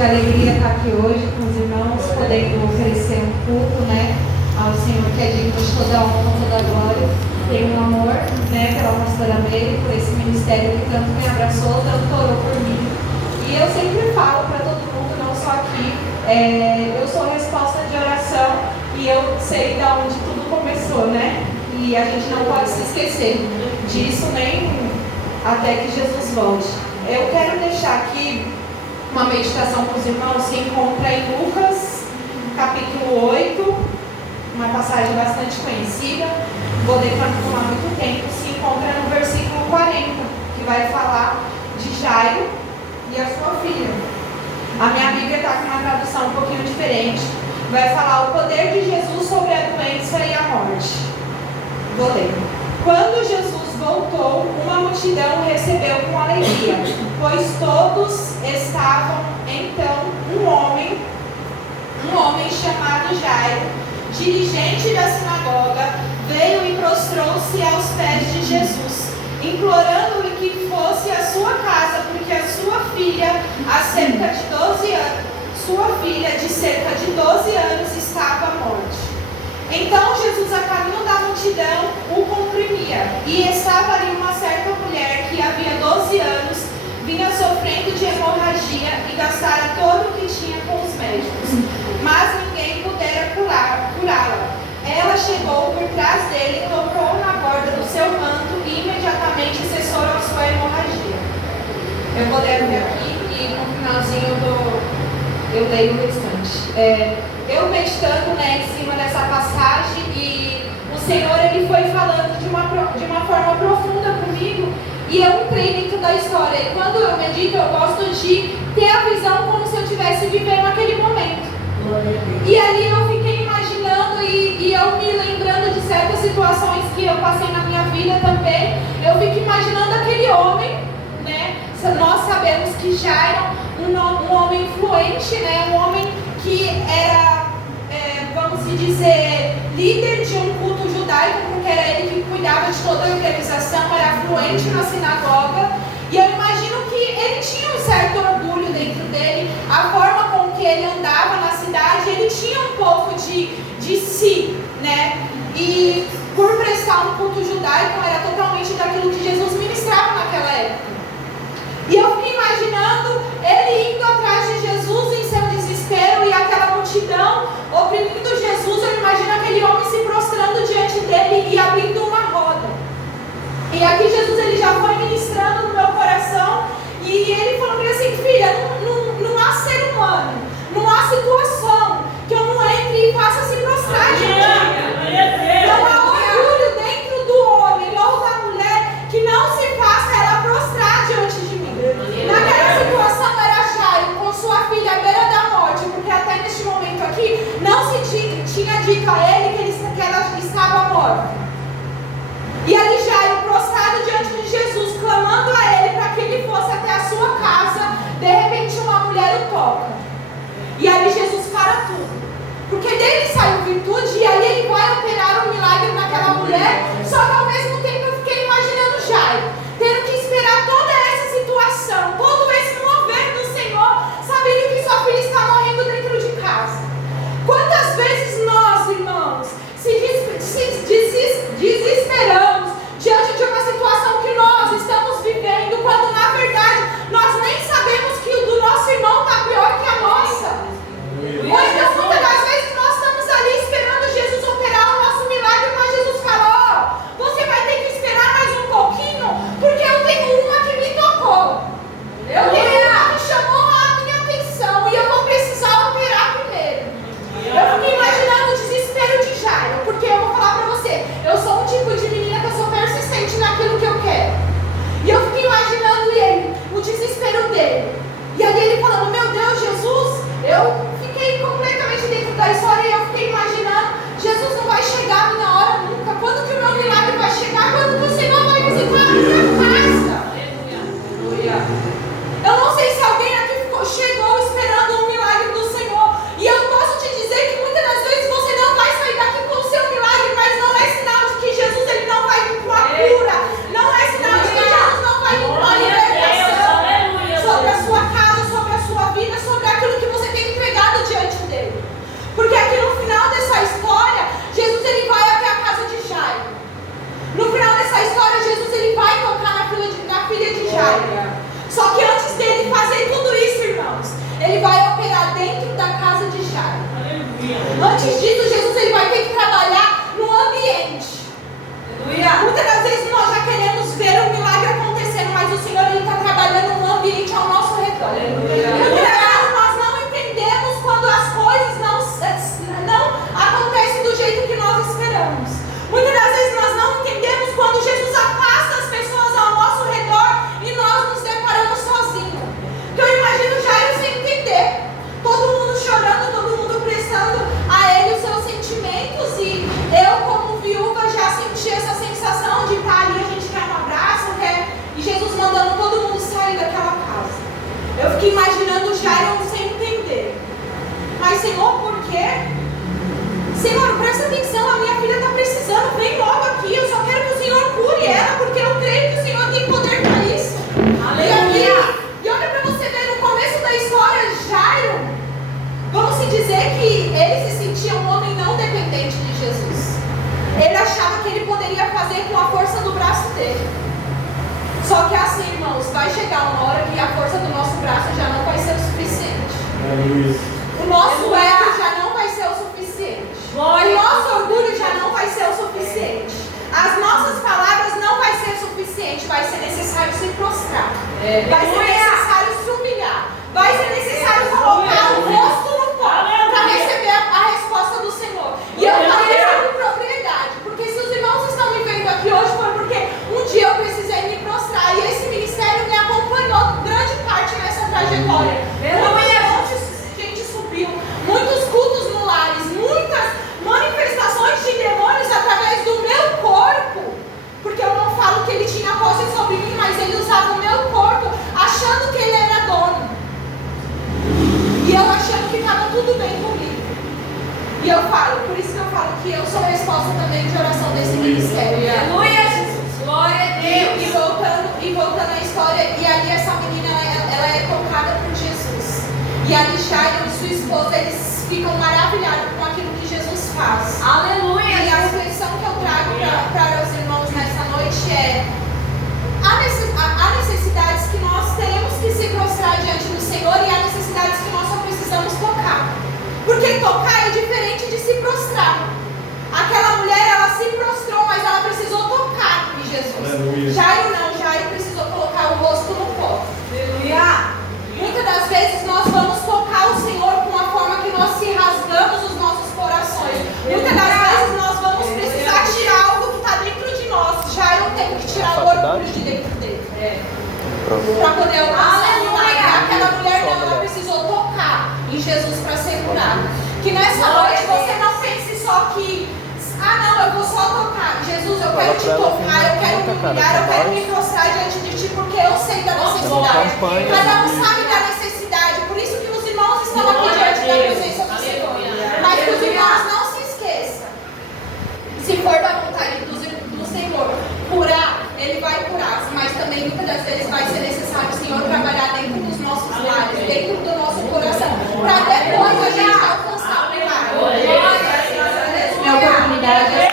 de alegria estar aqui hoje com os irmãos, podendo oferecer um culto, né, ao Senhor que é digno de toda a honra, toda a glória. Tenho um amor, né, pela pastora Meire, por esse ministério que tanto me abraçou, tanto orou por mim. E eu sempre falo para todo mundo, não só aqui, eu sou resposta de oração e eu sei de onde tudo começou, né? E a gente não pode se esquecer disso nem até que Jesus volte. Eu quero deixar aqui uma meditação para os irmãos, se encontra em Lucas, capítulo 8, uma passagem bastante conhecida, vou ler para não tomar muito tempo, se encontra no versículo 40, que vai falar de Jairo e a sua filha. A minha Bíblia está com uma tradução um pouquinho diferente, vai falar o poder de Jesus sobre a doença e a morte. Vou ler. Quando Jesus voltou, uma multidão o recebeu com alegria, pois todos estavam. Então um homem chamado Jairo, dirigente da sinagoga, veio e prostrou-se aos pés de Jesus, implorando-lhe que fosse à sua casa, porque a sua filha, de cerca de 12 anos, estava à morte. Então Jesus, a caminho da multidão, o comprimia. E estava ali uma certa mulher que havia 12 anos vinha sofrendo de hemorragia e gastara todo o que tinha com os médicos, mas ninguém pudera curá-la. Ela chegou por trás dele, tocou na borda do seu manto e imediatamente cessou a sua hemorragia. Eu vou ler aqui e no finalzinho eu leio o restante. Eu meditando, né, em cima dessa passagem, e o Senhor ele foi falando de uma forma profunda comigo, e eu entrei dentro da história. E quando eu medito, eu gosto de ter a visão como se eu estivesse vivendo aquele momento. E ali eu fiquei imaginando e eu me lembrando de certas situações que eu passei na minha vida também. Eu fico imaginando aquele homem, né? Nós sabemos que já era um homem influente, né? Um homem que era, vamos dizer, líder de um culto judaico, porque era ele que cuidava de toda a organização, era fluente na sinagoga. E eu imagino que ele tinha um certo orgulho dentro dele, a forma com que ele andava na cidade, ele tinha um pouco de si, né? E por prestar um culto judaico, era totalmente daquilo que Jesus ministrava naquela época. E eu fiquei imaginando ele indo atrás de Jesus em seu desespero e aquela multidão oprimindo Jesus. Eu imagino aquele homem se prostrando diante dele e abrindo uma roda. E aqui Jesus ele já foi ministrando no meu coração e ele falou assim: filha, não há ser humano, não há situação que eu não entre e faça se prostrar diante. Não há orgulho dentro do homem ou da mulher que não se faça ela prostrar diante de mim. Naquela situação era Jairo com sua filha à beira da morte, porque até neste momento aqui não se tinha dito a ele que ela estava morta. E ali Jairo prostrado diante de Jesus, clamando a ele para que ele fosse até a sua casa. De repente uma mulher o toca. E ali Jesus para tudo, porque dele saiu virtude e ali ele vai operar um milagre naquela mulher. Só que ao mesmo tempo eu fiquei imaginando Jairo tendo que esperar toda essa situação, todo esse mover do Senhor, sabendo que sua filha está morrendo dentro de casa. Quantas vezes nós, irmãos, desesperamos diante de uma situação que nós estamos vivendo, quando na verdade nós nem sabemos que o do nosso irmão está pior que a nossa. Ou então muitas das vezes nós estamos ali esperando Jesus operar o nosso milagre, mas Jesus fala: Muitas vezes nós não entendemos quando as coisas não acontecem do jeito que nós esperamos. Muitas das vezes nós não entendemos quando Jesus afasta as pessoas ao nosso redor e nós nos deparamos sozinhos. Então eu imagino Jairo sem entender. Todo mundo chorando, todo mundo prestando a ele os seus sentimentos. E eu, como viúva, já senti essa sensação de estar ali, a gente quer um abraço, e Jesus mandando todo mundo sair daquela casa. Eu fiquei imaginando Jairo sem entender. Mas Senhor, por quê? Senhor, presta atenção, a minha filha está precisando, vem logo aqui, eu só quero que o Senhor cure ela, porque eu creio que o Senhor tem poder para isso. Aleluia! E olha para você ver, no começo da história, Jairo, vamos se dizer que ele se sentia um homem não dependente de Jesus. Ele achava que ele poderia fazer com a força do braço dele. Só que assim, irmãos, vai chegar uma hora que a força do nosso braço já não vai ser o suficiente. O nosso ego já não vai ser o suficiente. O nosso orgulho já não vai ser o suficiente. As nossas palavras não vai ser o suficiente. Vai ser necessário se prostrar. Vai ser necessário se humilhar. Vai ser necessário colocar o rosto no pó para receber a resposta do Senhor. E eu falei isso com propriedade, porque se os irmãos estão me vendo aqui hoje foi porque um dia eu precisei me prostrar e esse ministério me acompanhou grande parte nessa trajetória. Gente subiu, muitos cultos no lares, muitas manifestações de demônios através do meu corpo, porque eu não falo que ele tinha posse sobre mim, mas ele usava o meu corpo achando que ele era dono. E eu achando que estava tudo bem comigo. E eu falo, por isso que eu falo que eu sou resposta também de oração desse ministério. Aleluia, Jesus, glória a Deus. E voltando à história, e ali essa menina, ela é tocada por Jesus. E ali Jairo e sua esposa, eles ficam maravilhados com aquilo que Jesus faz. Aleluia. E a reflexão que eu trago para os irmãos nessa noite é: há necessidades que nós teremos que se prostrar diante do Senhor e há necessidades que nós só precisamos tocar. Porque tocar é diferente de se prostrar. Aquela mulher, ela se prostrou, mas ela precisou tocar em Jesus. Aleluia. Jairo não, Jairo precisou colocar o rosto no pó. Aleluia. Muitas das vezes nós vamos tocar o Senhor com a forma que nós se rasgamos os nossos corações. Muitas das vezes nós vamos precisar tirar algo que está dentro de nós. Jairo teve que tirar o orgulho de dentro dele. Para poder alcançar o milagre. Aquela mulher não, ela precisou tocar em Jesus para ser curada. Que nessa noite você não pense só que, não, eu vou só tocar. Jesus, eu quero te tocar, eu quero me humilhar, eu quero me prostrar diante de ti, porque eu sei da necessidade. Cada um sabe da necessidade. Por isso que os irmãos estão aqui diante da presença do Senhor. Mas que os irmãos não se esqueçam. Se for da vontade do Senhor curar, Ele vai curar. Mas também muitas das vezes vai ser necessário o Senhor trabalhar dentro dos nossos lares, dentro do nosso coração, para depois a gente alcançar o milagre. Minha oportunidade é